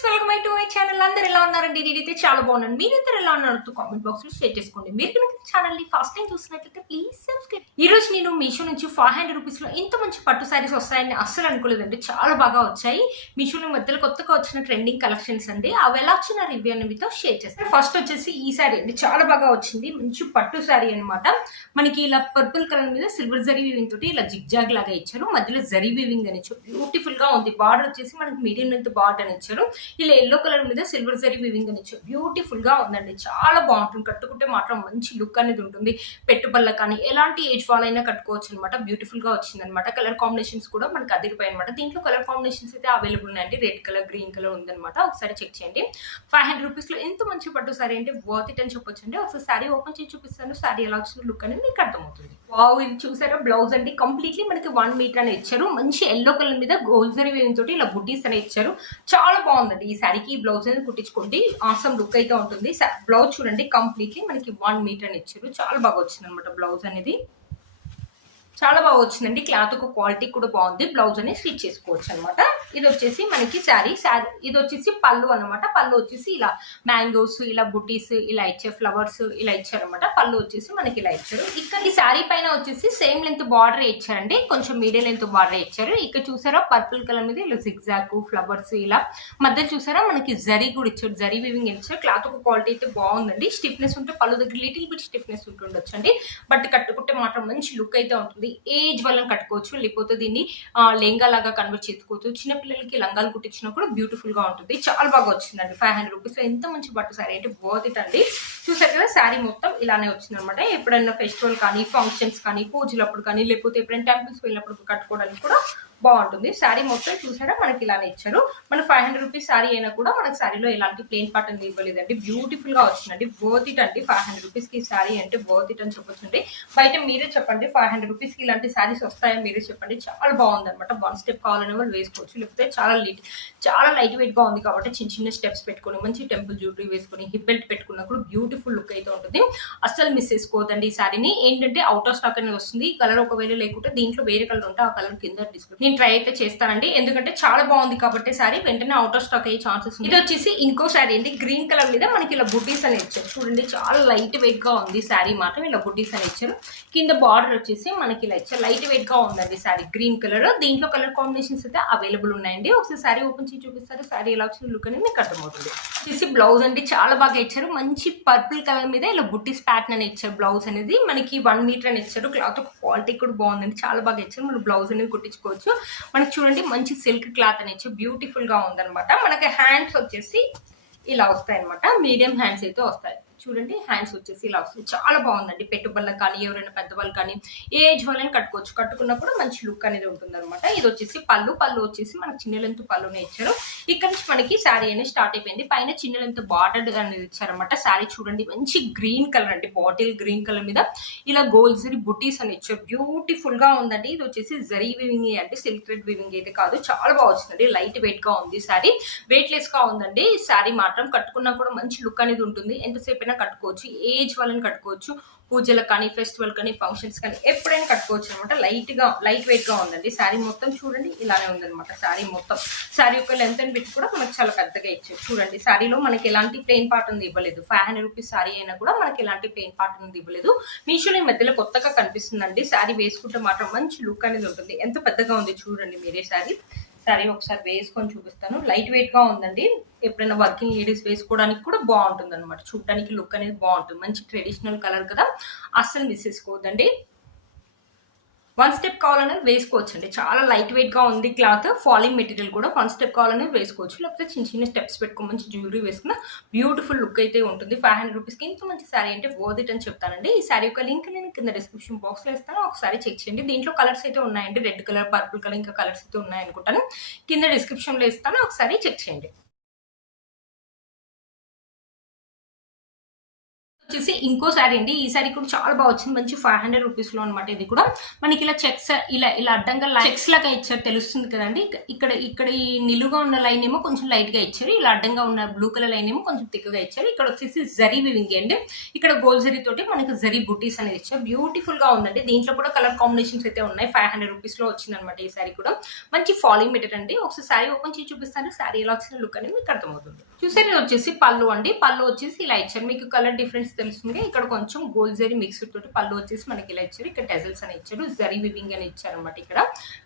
Friends welcome to my channel. అందరు ఎలా ఉన్నారండి? నేనైతే చాలా బాగున్నాను. మీరిద్దరు ఎలా ఉన్నారు కామెంట్ బాక్స్లో షేర్ చేసుకోండి. మీరు కనుక ఛానల్ని ఫస్ట్ టైం చూసినట్లయితే ప్లీజ్ సబ్స్క్రైబ్ ఈ రోజు నేను మీషో నుంచి ఫైవ్ హండ్రెడ్ రూపీస్లో ఇంత మంచి పట్టు సారీస్ వస్తాయని అస్సలు అనుకోలేదండి. చాలా బాగా వచ్చాయి. మీషోలో మధ్యలో కొత్తగా వచ్చిన ట్రెండింగ్ కలెక్షన్స్ అండి. అవి ఎలా వచ్చిన రివ్యూ అని మీతో షేర్ చేస్తాను. ఫస్ట్ వచ్చేసి ఈ శారీ అండి. చాలా బాగా వచ్చింది. మంచి పట్టు శారీ అన్నమాట. మనకి ఇలా పర్పుల్ కలర్ మీద సిల్వర్ జరీ వీవింగ్ తోటి ఇలా జిగ్జాగ్ లాగా ఇచ్చారు. మధ్యలో జరీ వీవింగ్ అని ఇచ్చారు. బ్యూటిఫుల్గా ఉంది. బార్డర్ వచ్చేసి మనకి మీడియం లెంత్ బార్డర్ అని ఇచ్చారు. ఇలా ఎల్లో కలర్ మీద సిల్వర్ జరీ వివింగ్ అని బ్యూటిఫుల్గా ఉందండి. చాలా బాగుంటుంది. కట్టుకుంటే మాత్రం మంచి లుక్ అనేది ఉంటుంది. పెట్టుబల్ల కానీ ఎలాంటి ఏజ్ వాళ్ళైనా కట్టుకోవచ్చు అనమాట బ్యూటిఫుల్గా వచ్చింది అనమాట కలర్ కాంబినేషన్స్ కూడా మనకి అదిరిపోయాయి అనమాట దీంట్లో కలర్ కాంబినేషన్స్ అయితే అవైలబుల్ ఉన్నాయండి. రెడ్ కలర్ గ్రీన్ కలర్ ఉందనమాట ఒకసారి చెక్ చేయండి. ఫైవ్ హండ్రెడ్ రూపీస్లో ఎంత మంచి పట్టు సారీ అంటే వర్త్ ఇట్ అని చెప్పొచ్చు అండి ఒకసారి సారీ ఓపెన్ చేసి చూపిస్తాను. సారీ ఎలా వచ్చిన లుక్ అనేది మీకు అర్థమవుతుంది. వావ్ ఇది చూసారా? బ్లౌజ్ అండి. కంప్లీట్లీ మనకి వన్ మీటర్ అని ఇచ్చారు. మంచి ఎల్లో కలర్ మీద గోల్డ్ జరీ వేవింగ్ తోటి ఇలా బుటీస్ అని ఇచ్చారు. చాలా బాగుందండి ఈ శారీకి ఈ బ్లౌజ్ అనేది కుట్టించుకోండి ఆసం లుక్ అయితే ఉంటుంది. బ్లౌజ్ చూడండి కంప్లీట్లీ మనకి వన్ మీటర్ అని ఇచ్చారు. చాలా బాగా వచ్చింది అనమాట బ్లౌజ్ అనేది. చాలా బాగా వచ్చిందండి. క్లాత్ ఒక క్వాలిటీ కూడా బాగుంది. బ్లౌజ్ అనేది స్టిచ్ చేసుకోవచ్చు అనమాట ఇది వచ్చేసి మనకి శారీ శారీ ఇది వచ్చేసి పళ్ళు అనమాట పళ్ళు వచ్చేసి ఇలా మ్యాంగోస్ ఇలా బుటీస్ ఇలా ఇచ్చే ఫ్లవర్స్ ఇలా ఇచ్చారనమాట పళ్ళు వచ్చేసి మనకి ఇలా ఇచ్చారు. ఇక్కడ ఈ శారీ పైన వచ్చేసి సేమ్ లెంత్ బార్డర్ ఇచ్చారండి. కొంచెం మీడియం లెంత్ బార్డర్ ఇచ్చారు. ఇక్కడ చూసారా పర్పుల్ కలర్ మీద ఇలా జిగ్జాక్ ఫ్లవర్స్ ఇలా. మధ్య చూసారా మనకి జరీ కూడా ఇచ్చారు. జరీ వివింగ్ ఇచ్చారు. క్లాత్ ఒక క్వాలిటీ అయితే బాగుందండి. స్టిఫ్నెస్ ఉంటే పళ్ళు దగ్గర లిటిల్ బిట్ స్టిఫ్నెస్ ఉంటుండొచ్చు అండి బట్ కట్టుకుంటే మాత్రం మంచి లుక్ అయితే ఉంటుంది. ఏజ్ వల్ల కట్టుకోవచ్చు లేకపోతే దీన్ని లెంగా లాగా కన్వర్ట్ చేసుకోవచ్చు. చిన్నపిల్లలకి లంగాలు కుట్టించినా కూడా బ్యూటిఫుల్గా ఉంటుంది. చాలా బాగా వచ్చిందండి ఫైవ్ హండ్రెడ్ రూపీస్లో. ఎంత మంచి పట్టు సారీ అంటే వర్త్ ఇట్ అండి. చూసారు కదా శారీ మొత్తం ఇలానే వచ్చింది అనమాట ఎప్పుడైనా ఫెస్టివల్ కానీ ఫంక్షన్స్ కానీ పూజలప్పుడు కానీ లేకపోతే ఎప్పుడైనా టెంపుల్స్ వెళ్ళినప్పుడు కట్టుకోవడానికి కూడా బాగుంటుంది. శారీ మొత్తం చూసారా? మనకి ఇలానే ఇచ్చారు. మన ఫైవ్ హండ్రెడ్ రూపీస్ శారీ అయినా కూడా మనకి శారీలో ఎలాంటి ప్లేన్ పాటన్ ఇవ్వలేదండి. బ్యూటిఫుల్గా వచ్చిందండి. వర్త్ ఇట్ అండి. ఫైవ్ హండ్రెడ్ రూపీస్కి శారీ అంటే వర్త్ ఇట్ అని చెప్పొచ్చండి. బయట మీరే చెప్పండి. ఫైవ్ హండ్రెడ్ రూపీస్కి ఇలాంటి శారీస్ వస్తాయో మీరే చెప్పండి. చాలా బాగుంది అనమాట వన్ స్టెప్ కావాలనే వాళ్ళు వేసుకోవచ్చు. లేకపోతే చాలా లైట్ చాలా లైట్ వెయిట్గా ఉంది కాబట్టి చిన్న చిన్న స్టెప్స్ పెట్టుకొని మంచి టెంపుల్ జ్యూటరీ వేసుకొని హిప్ బెల్ట్ పెట్టుకున్నప్పుడు బ్యూటిఫుల్ లుక్ అయితే ఉంటుంది. అస్సలు మిస్ చేసుకోవద్దండి ఈ శారీని. ఏంటంటే అవుట్ ఆఫ్ స్టాక్ అనేది వస్తుంది. కలర్ ఒకవేళ లేకుంటే దీంట్లో వేరే కలర్ ఉంటే ఆ కలర్ కింద డిస్కౌంట్ నేను ట్రై అయితే చేస్తానండి. ఎందుకంటే చాలా బాగుంది కాబట్టి సారీ వెంటనే అవుట్ ఆఫ్ స్టాక్ అయ్యే ఛాన్సెస్ ఇది వచ్చేసి ఇంకో శారీ అండి. గ్రీన్ కలర్ మీద మనకి ఇలా బుటీస్ అని ఇచ్చారు. చూడండి చాలా లైట్ వెయిట్గా ఉంది శారీ మాత్రం. ఇలా బుటీస్ అని ఇచ్చారు. కింద బార్డర్ వచ్చేసి మనకి ఇలా ఇచ్చారు. లైట్ వెయిట్గా ఉందండి శారీ. గ్రీన్ కలర్ దీంట్లో కలర్ కాంబినేషన్స్ అయితే అవైలబుల్ ఉన్నాయండి. ఒకసారి శారీ ఓపెన్ చేసి చూపిస్తారు. శారీ ఎలా వచ్చిన లుక్ అనేది మీకు అర్థమవుతుంది. వచ్చేసి బ్లౌజ్ అండి. చాలా బాగా ఇచ్చారు. మంచి పర్పుల్ కలర్ మీద ఇలా బుట్టీస్ ప్యాటర్న్ అని ఇచ్చారు. బ్లౌజ్ అనేది మనకి వన్ మీటర్ అని ఇచ్చారు. క్లాత్ క్వాలిటీ కూడా బాగుందండి. చాలా బాగా ఇచ్చారు. మనం బ్లౌజ్ అనేది కుట్టించుకోవచ్చు. మనకి చూడండి మంచి సిల్క్ క్లాత్ అని ఇచ్చి బ్యూటిఫుల్గా ఉందన్నమాట. మనకి హ్యాండ్స్ వచ్చేసి ఇలా వస్తాయి అనమాట మీడియం హ్యాండ్స్ అయితే వస్తాయి. చూడండి హ్యాండ్స్ వచ్చేసి ఇలా వస్తుంది. చాలా బాగుందండి. పెట్టుబడులకు కానీ ఎవరైనా పెద్దవాళ్ళు కానీ ఏ ఏజ్ వాళ్ళని కట్టుకోవచ్చు. కట్టుకున్నప్పుడు మంచి లుక్ అనేది ఉంటుంది అనమాట ఇది వచ్చేసి పళ్ళు. పళ్ళు వచ్చేసి మనకి చిన్న లెంత్ పళ్ళునే ఇచ్చారు. ఇక్కడ నుంచి మనకి శారీ అనేది స్టార్ట్ అయిపోయింది. పైన చిన్న లెంత్ బార్డర్ అనేది ఇచ్చారనమాట శారీ చూడండి మంచి గ్రీన్ కలర్ అండి. బాటిల్ గ్రీన్ కలర్ మీద ఇలా గోల్డ్ జరీ బుటీస్ అని ఇచ్చారు. బ్యూటిఫుల్గా ఉందండి. ఇది వచ్చేసి జరీ వివింగ్ అంటే సిల్క్ రెడ్ వివింగ్ అయితే కాదు. చాలా బాగా వచ్చిందండి. లైట్ వెయిట్గా ఉంది శారీ వెయిట్ లెస్గా ఉందండి. శారీ మాత్రం కట్టుకున్నా కూడా మంచి లుక్ అనేది ఉంటుంది. ఎంతసేపు అయినా కట్టుకోవచ్చు ఏజ్ వాళ్ళని కట్టుకోవచ్చు పూజలకు కానీ ఫెస్టివల్ కానీ ఫంక్షన్స్ కానీ ఎప్పుడైనా కట్టుకోవచ్చు అనమాట లైట్గా లైట్ వెయిట్గా ఉందండి. శారీ మొత్తం చూడండి ఇలానే ఉందన్నమాట శారీ మొత్తం. శారీ యొక్క లెంత్ అని పెట్టి కూడా మనకి చాలా పెద్దగా ఇచ్చారు. చూడండి శారీలో మనకి ఎలాంటి ప్లెయిన్ పార్ట్ ఉంది ఇవ్వలేదు. ఫైవ్ హండ్రెడ్ రూపీస్ శారీ అయినా కూడా మనకి ఎలాంటి ప్లెయిన్ పార్ట్ ఉంది ఇవ్వలేదు. మీషోలో ఈ మధ్యలో కొత్తగా కనిపిస్తుందండి. శారీ వేసుకుంటే మాత్రం మంచి లుక్ అనేది ఉంటుంది. ఎంత పెద్దగా ఉంది చూడండి మీరే శారీ. శారీ ఒకసారి వేసుకొని చూపిస్తాను. లైట్ వెయిట్గా ఉందండి. ఎప్పుడైనా వర్కింగ్ లేడీస్ వేసుకోవడానికి కూడా బాగుంటుంది అనమాట చూడడానికి లుక్ అనేది బాగుంటుంది. మంచి ట్రెడిషనల్ కలర్ కదా. అస్సలు మిస్ చేసుకోవద్దండి. వన్ స్టెప్ కావాలనేది వేసుకోవచ్చు అండి చాలా లైట్ వెయిట్గా ఉంది క్లాత్. ఫాలింగ్ మెటీరియల్ కూడా వన్ స్టెప్ కావాలనేది వేసుకోవచ్చు. లేకపోతే చిన్న చిన్న స్టెప్స్ పెట్టుకుని మంచి జ్యువెలరీ వేసుకున్న బ్యూటిఫుల్ లుక్ అయితే ఉంటుంది. ఫైవ్ హండ్రెడ్ రూపీస్కి ఇంత మంచి శారీ అంటే వర్త్ ఇట్ అని చెప్తానండి. ఈ శారీ యొక్క లింక్ నేను కింద డిస్క్రిప్షన్ బాక్స్లో ఇస్తాను. ఒకసారి చెక్ చేయండి. దీంట్లో కలర్స్ అయితే ఉన్నాయండి. రెడ్ కలర్ పర్పుల్ కలర్ ఇంకా కలర్స్ అయితే ఉన్నాయనుకుంటాను. కింద డిస్క్రిప్షన్లో ఇస్తాను. ఒకసారి చెక్ చేయండి. వచ్చేసి ఇంకో శారీ అండి. ఈ శారీ కూడా చాలా బాగా వచ్చింది. మంచి ఫైవ్ హండ్రెడ్ రూపీస్లో అనమాట ఇది కూడా. మనకి ఇలా చెక్స్ ఇలా ఇలా అడ్డంగా చెక్స్ లాగా ఇచ్చారు. తెలుస్తుంది కదండి. ఇక్కడ ఇక్కడ ఈ నిలువుగా ఉన్న లైన్ ఏమో కొంచెం లైట్గా ఇచ్చారు. ఇలా అడ్డంగా ఉన్న బ్లూ కలర్ లైన్ ఏమో కొంచెం థిక్గా ఇచ్చారు. ఇక్కడ వచ్చేసి జరీ వివింగ్ అండి. ఇక్కడ గోల్ జరీ తోటి మనకి జరీ బుటీస్ అనేది ఇచ్చారు. బ్యూటిఫుల్గా ఉందండి. దీంట్లో కూడా కలర్ కాంబినేషన్స్ అయితే ఉన్నాయి. ఫైవ్ హండ్రెడ్ రూపీస్లో వచ్చింది అనమాట ఈ శారీ కూడా. మంచి ఫాలింగ్ మెటీరియల్ అండి. ఒకసారి శారీ ఓపెన్ చేసి చూపిస్తాను. శారీ ఎలా వచ్చిన లుక్ అనేది మీకు అర్థమవుతుంది. చూసారు వచ్చేసి పళ్ళు అండి. పళ్ళు వచ్చేసి ఇలా ఇచ్చారు. మీకు కలర్ డిఫరెన్స్ తెలుస్తుంది. ఇక్కడ కొంచెం గోల్డ్ జరీ మిక్స్ తోటి పళ్ళు వచ్చేసి మనకి ఇలా ఇచ్చారు. ఇక్కడ టెజల్స్ అని ఇచ్చారు. జరీ వివింగ్ అని ఇచ్చారు అనమాట ఇక్కడ.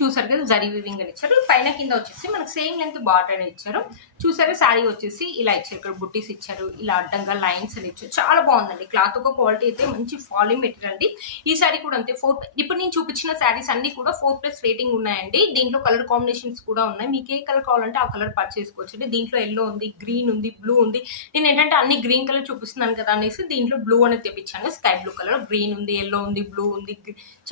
చూసారు కదా జరీ వివింగ్ అని ఇచ్చారు. పైన కింద వచ్చేసి మనకి సేమ్ లెంత్ బార్డర్ అని ఇచ్చారు. చూసారు శారీ వచ్చేసి ఇలా ఇచ్చారు. ఇక్కడ బుట్టీస్ ఇచ్చారు. ఇలా అడ్డంగా లైన్స్ అని ఇచ్చారు. చాలా బాగుందండి. క్లాత్ ఒక క్వాలిటీ అయితే మంచి ఫాలింగ్ మెటీరియల్ అండి. ఈ శారీ కూడా అంతే. ఫోర్ ఇప్పుడు నేను చూపించిన శారీస్ అన్ని కూడా ఫోర్ ప్లస్ రేటింగ్ ఉన్నాయండి. దీంట్లో కలర్ కాంబినేషన్స్ కూడా ఉన్నాయి. మీకు ఏ కలర్ కావాలంటే ఆ కలర్ పర్చేసుకోవచ్చు అండి దీంట్లో ఎల్లో ఉంది గ్రీన్ ఉంది బ్లూ ఉంది. నేను ఏంటంటే అన్ని గ్రీన్ కలర్ చూపిస్తున్నాను కదా అనేసి దీంట్లో బ్లూ అనేది తెప్పించాను. స్కై బ్లూ కలర్ గ్రీన్ ఉంది ఎల్లో ఉంది బ్లూ ఉంది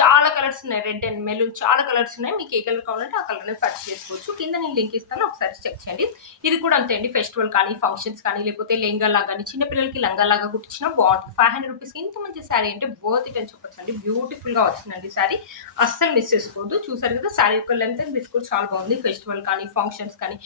చాలా కలర్స్ ఉన్నాయి. రెడ్ అండ్ మెరూన్ చాలా కలర్స్ ఉన్నాయి. మీకు ఏ కలర్ కావాలంటే ఆ కలర్ అనేది పర్చేస్ చేసుకోవచ్చు. కింద నేను లింక్ ఇస్తాను. ఒకసారి చెక్ చేయండి. ఇది కూడా అంతే అండి. ఫెస్టివల్ కానీ ఫంక్షన్స్ కానీ లేకపోతే లెంగా లాగా కానీ చిన్నపిల్లలకి లంగా లాగా కుట్టించిన బాగుంటుంది ఫైవ్ హండ్రెడ్ రూపీస్కి ఇంత మంచి శారీ అంటే వర్త్ ఇట్ అని చెప్పొచ్చు అండి. బ్యూటిఫుల్గా వచ్చిందండి శారీ అస్సలు మిస్ చేసుకోవద్దు. చూసారు కదా శారీ యొక్క లెంత్ అండ్ కూడా చాలా బాగుంది. ఫెస్టివల్ కానీ ఫంక్షన్స్ కానీ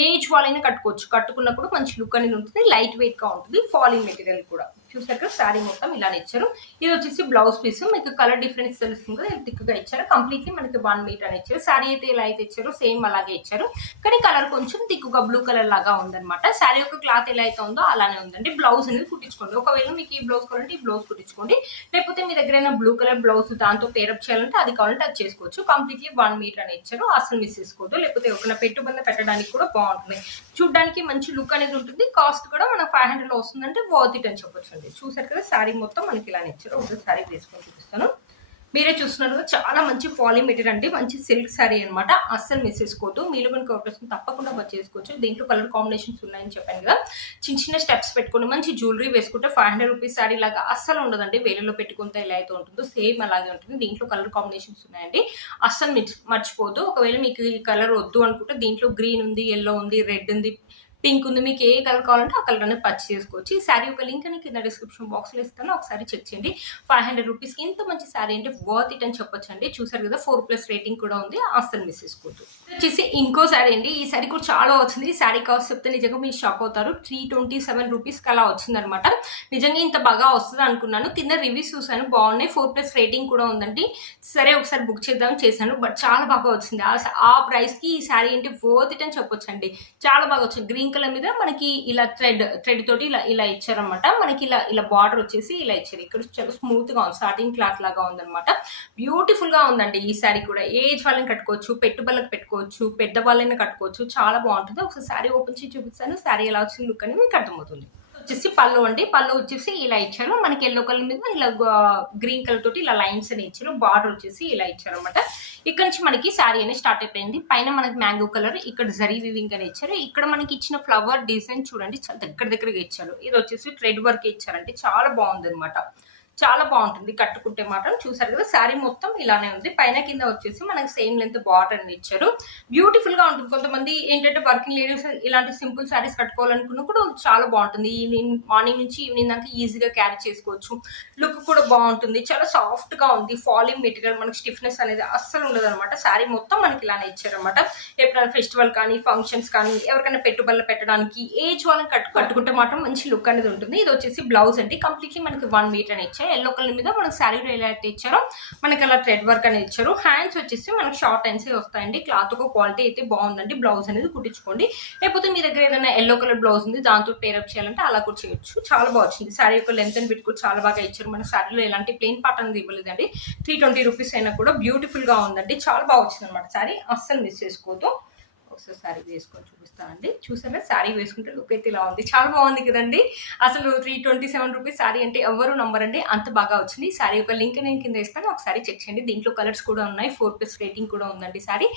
ఏజ్ వాళ్ళైనా కట్టుకోవచ్చు. కట్టుకున్నప్పుడు మంచి లుక్ అనేది ఉంటుంది. లైట్ వెయిట్గా ఉంటుంది. ఫాలింగ్ మెటీరియల్ కూడా. చూసారు కదా శారీ మొత్తం ఇలానే ఇచ్చారు. ఇది వచ్చేసి బ్లౌజ్ పీస్ మీకు కలర్ డిఫరెన్స్ తెలుస్తుంది కదా థిక్గా ఇచ్చారు. కంప్లీట్లీ మనకి వన్ మీటర్ అని ఇచ్చారు. శారీ అయితే ఎలా అయితే ఇచ్చారో సేమ్ అలాగే ఇచ్చారు. కానీ కలర్ కొంచెం థిక్గా బ్లూ కలర్ లాగా ఉందన్నమాట. శారీ యొక్క క్లాత్ ఎలా అయితే ఉందో అలానే ఉందండి. బ్లౌజ్ అనేది కుట్టించుకోండి. ఒకవేళ మీకు ఈ బ్లౌజ్ కావాలంటే ఈ బ్లౌజ్ కుట్టించుకోండి. లేకపోతే మీ దగ్గర బ్లూ కలర్ బ్లౌజ్ దాంతో పేరప్ చేయాలంటే అది కావాలంటే అది చేసుకోవచ్చు. కంప్లీట్లీ వన్ మీటర్ అని ఇచ్చారు. అసలు మిస్ చేసుకోవద్దు. లేకపోతే ఒక పెట్టుబడి పెట్టడానికి కూడా బాగుంటుంది. చూడడానికి మంచి లుక్ అనేది ఉంటుంది. కాస్ట్ కూడా మన ఫైవ్ హండ్రెడ్లో వస్తుందంటే వర్త్ ఇట్ అని చెప్పొచ్చు అండి చూసారు కదా శారీ మొత్తం మనకి ఇలా ఇచ్చారు ఒక శారీ వేసుకొని చూపిస్తాను. మీరే చూస్తున్నారు కదా చాలా మంచి ఫాలింగ్ మెటీరియల్ అండి మంచి సిల్క్ శారీ అనమాట అస్సలు మిస్ చేసుకోవద్దు. మీరు కనుక అవకాశం తప్పకుండా పర్చేస్ చేసుకోవచ్చు. దీంట్లో కలర్ కాంబినేషన్స్ ఉన్నాయని చెప్పాను కదా. చిన్న చిన్న స్టెప్స్ పెట్టుకొని మంచి జ్యువెలరీ వేసుకుంటే ఫైవ్ హండ్రెడ్ రూపీస్ శారీ లాగా అస్సలు ఉండదండి. వేలలో పెట్టుకుంటే ఎలా అయితే ఉంటుందో సేమ్ అలాగే ఉంటుంది. దీంట్లో కలర్ కాంబినేషన్స్ ఉన్నాయండి. అస్సలు మిర్చి ఒకవేళ మీకు ఈ కలర్ వద్దు అనుకుంటే దీంట్లో గ్రీన్ ఉంది ఎల్లో ఉంది రెడ్ ఉంది పింక్ ఉంది మీకు ఏ కలర్ కావాలంటే ఆ కలర్ అనేది పర్చేస్ చేసుకోవచ్చు. ఈ శారీ యొక్క లింక్ అని కింద డిస్క్రిప్షన్ బాక్స్లో ఇస్తాను ఒకసారి చెక్ చేయండి. ఫైవ్ హండ్రెడ్ రూపీస్కి ఇంత మంచి శారీ అంటే వర్త్ ఇట్ అని చెప్పొచ్చు అండి చూసారు కదా ఫోర్ ప్లస్ రేటింగ్ కూడా ఉంది అస్సలు మిస్ చేసుకోవద్దు. వచ్చేసి ఇంకో శారీ అండి. ఈ శారీ కూడా చాలా వచ్చింది. ఈ శారీ కాస్ట్ చెప్తే నిజంగా మీరు షాక్ అవుతారు. త్రీ ట్వంటీ సెవెన్ రూపీస్కి అలా వచ్చిందనమాట. నిజంగా ఇంత బాగా వస్తుంది అనుకున్నాను. కింద రివ్యూస్ చూసాను బాగున్నాయి. ఫోర్ ప్లస్ రేటింగ్ కూడా ఉందండి. సరే ఒకసారి బుక్ చేద్దాం చేశాను. బట్ చాలా బాగా వచ్చింది. ఆ- ఆ ప్రైస్కి ఈ శారీ అంటే వర్త్ ఇట్ అని చెప్పొచ్చు అండి చాలా బాగా వచ్చింది. గ్రీన్ కలర్ మీద మనకి ఇలా థ్రెడ్ థ్రెడ్ తోటి ఇలా ఇలా ఇచ్చారనమాట మనకి ఇలా ఇలా బార్డర్ వచ్చేసి ఇలా ఇచ్చారు. ఇక్కడ చాలా స్మూత్గా ఉంది. సాటిన్ క్లాత్ లాగా ఉందనమాట బ్యూటిఫుల్గా ఉందండి ఈ శారీ కూడా. ఏజ్ వాళ్ళని కట్టుకోవచ్చు పెట్టుబడులకు పెట్టుకోవచ్చు పెద్ద వాళ్ళైనా కట్టుకోవచ్చు. చాలా బాగుంటుంది. ఒకసారి శారీ ఓపెన్ చేసి చూపిస్తాను. శారీ ఎలా వచ్చింది లుక్ అని మీకు అర్థమవుతుంది. వచ్చేసి పళ్ళు అండి. పళ్ళు వచ్చేసి ఇలా ఇచ్చారు మనకి ఎల్లో కలర్ మీద ఇలా గ్రీన్ కలర్ తోటి ఇలా లైన్స్ అని ఇచ్చారు. బార్డర్ వచ్చేసి ఇలా ఇచ్చారు అనమాట ఇక్కడ నుంచి మనకి శారీ అనేది స్టార్ట్ అయిపోయింది. పైన మనకి మ్యాంగో కలర్ ఇక్కడ జరీ వివింగ్ అని ఇచ్చారు. ఇక్కడ మనకి ఇచ్చిన ఫ్లవర్ డిజైన్ చూడండి. చాలా దగ్గర దగ్గరగా ఇచ్చారు. ఇది వచ్చేసి ట్రెడ్ వర్క్ ఇచ్చారంటే చాలా బాగుంది అనమాట చాలా బాగుంటుంది కట్టుకుంటే మాత్రం. చూసారు కదా శారీ మొత్తం ఇలానే ఉంది. పైన కింద వచ్చేసి మనకి సేమ్ లెంత్ బార్డర్ అని ఇచ్చారు. బ్యూటిఫుల్గా ఉంటుంది. కొంతమంది ఏంటంటే వర్కింగ్ లేడీస్ ఇలాంటి సింపుల్ శారీస్ కట్టుకోవాలనుకున్నప్పుడు కూడా చాలా బాగుంటుంది. ఈవినింగ్ మార్నింగ్ నుంచి ఈవినింగ్ దాకా ఈజీగా క్యారీ చేసుకోవచ్చు. లుక్ కూడా బాగుంటుంది. చాలా సాఫ్ట్గా ఉంది. ఫాలింగ్ మెటీరియల్ మనకి స్టిఫ్నెస్ అనేది అస్సలు ఉండదు అనమాట శారీ మొత్తం మనకి ఇలానే ఇచ్చారనమాట ఎప్పుడైనా ఫెస్టివల్ కానీ ఫంక్షన్స్ కానీ ఎవరికైనా పెట్టుబడులు పెట్టడానికి ఏజ్ వాళ్ళని కట్టు కట్టుకుంటే మాత్రం మంచి లుక్ అనేది ఉంటుంది. ఇది వచ్చేసి బ్లౌజ్ అండి. కంప్లీట్లీ మనకి వన్ మీటర్ అని ఇచ్చారు. ఎల్లో కలర్ మీద మనకి శారీ ఎలా అయితే ఇచ్చారో మనకి అలా థ్రెడ్ వర్క్ అనేది ఇచ్చారు. హ్యాండ్స్ వచ్చేసి మనకి షార్ట్ హ్యాండ్స్ వస్తాయండి. క్లాత్ ఒక క్వాలిటీ అయితే బాగుందండి. బ్లౌజ్ అనేది కుట్టించుకోండి. లేకపోతే మీ దగ్గర ఏదైనా ఎల్లో కలర్ బ్లౌజ్ ఉంది దాంతో పేరప్ చేయాలంటే అలా కూడా చేయొచ్చు. చాలా బాగా వచ్చింది. శారీ యొక్క లెంత్ అండ్ బిట్ కూడా చాలా బాగా ఇచ్చారు. మన శారీలో ఎలాంటి ప్లెయిన్ పార్ట్ అనేది ఇవ్వలేదండి. త్రీ ట్వంటీ రూపీస్ అయినా కూడా బ్యూటిఫుల్గా ఉందండి. చాలా బాగా వచ్చింది అనమాట శారీ అస్సలు మిస్ చేసుకోవద్దు. ఒకసారి శారీ వేసుకొని చూపిస్తానండి చూసారా? శారీ వేసుకుంటే లుక్ అయితే ఇలా ఉంది. చాలా బాగుంది కదండి. అసలు three twenty seven rupees sari అంటే ఎవరు నంబర్ అండి అంత బాగా వచ్చింది. శారీ యొక్క లింక్ నేను కింద ఇస్తాను. ఒకసారి చెక్ చేయండి. దీంట్లో కలర్స్ కూడా ఉన్నాయి. ఫోర్ ప్లస్ రేటింగ్ కూడా ఉందండి శారీ.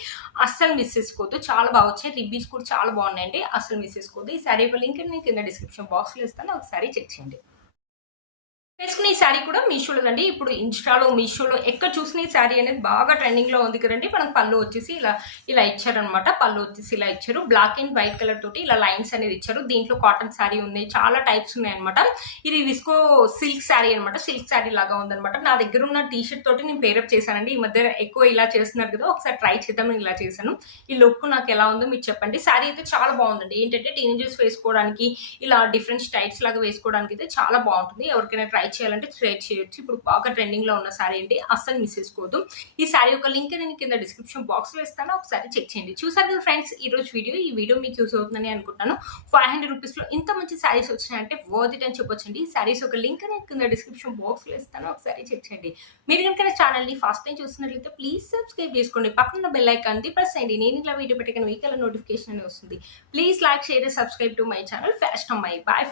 అస్సలు మిస్ చేసుకోవద్దు. చాలా బాగా వచ్చాయి. రిబ్బీస్ కూడా చాలా బాగున్నాయండి. అస్సలు మిస్ చేసుకోవద్దు. ఈ శారీ యొక్క లింక్ నేను కింద డిస్క్రిప్షన్ బాక్స్లో ఇస్తాను. ఒకసారి చెక్ చేయండి. వేసుకున్న ఈ శారీ కూడా మీషోలో అండి ఇప్పుడు ఇన్స్టాలో మీషోలో ఎక్కడ చూసిన ఈ శారీ అనేది బాగా ట్రెండింగ్లో ఉంది కదండి. మనకు పళ్ళు వచ్చేసి ఇలా ఇలా ఇచ్చారనమాట పళ్ళు వచ్చేసి ఇలా ఇచ్చారు. బ్లాక్ అండ్ వైట్ కలర్ తోటి ఇలా లైన్స్ అనేది ఇచ్చారు. దీంట్లో కాటన్ శారీ ఉంది. చాలా టైప్స్ ఉన్నాయన్నమాట. ఇది విస్కో సిల్క్ శారీ అనమాట సిల్క్ శారీ లాగా ఉందన్నమాట. నా దగ్గర ఉన్న టీ షర్ట్ తోటి నేను పేరప్ చేశానండి. ఈ మధ్య ఎక్కువ ఇలా చేస్తున్నారు కదా ఒకసారి ట్రై చేద్దామని ఇలా చేశాను. ఈ లుక్ నాకు ఎలా ఉందో మీరు చెప్పండి. శారీ అయితే చాలా బాగుందండి. ఏంటంటే టీనేజర్స్ వేసుకోవడానికి ఇలా డిఫరెంట్ స్టైల్స్ లాగా వేసుకోవడానికి అయితే చాలా బాగుంటుంది. ఎవరికైనా ట్రై చేయాలంటే ట్రై చేయొచ్చు. ఇప్పుడు బాగా ట్రెండింగ్లో ఉన్న శారీ ఏంటి? అస్సలు మిస్ చేసుకోవద్దు. ఈ శారీ యొక్క లింక్ నేను కింద డిస్క్రిప్షన్ బాక్స్లో ఇస్తాను. ఒకసారి చెక్ చేయండి. చూసారు కదా ఫ్రెండ్స్ ఈ రోజు వీడియో ఈ వీడియో మీకు యూస్ అవుతుందని అనుకుంటాను ఫైవ్ హండ్రెడ్ రూపీస్లో ఇంత మంచి శారీస్ వచ్చినాయంటే వర్త్ ఇట్ అని చెప్పొచ్చండి. ఈ శారీస్ ఒక లింక్ నేను కింద డిస్క్రిప్షన్ బాక్స్లో ఇస్తాను. ఒకసారి చెక్ చేయండి. మీరు కనుక ఛానల్ని ఛానల్ని ఫస్ట్ టైం చూస్తున్నట్లయితే ప్లీజ్ సబ్స్క్రైబ్ చేసుకోండి. పక్కన బెల్ ఐకాన్ ది ప్రెస్ చేయండి. నేను ఇలా వీడియో పెట్టగానే మీకు నోటిఫికేషన్ అని వస్తుంది. Please like share subscribe to my channel fast my boy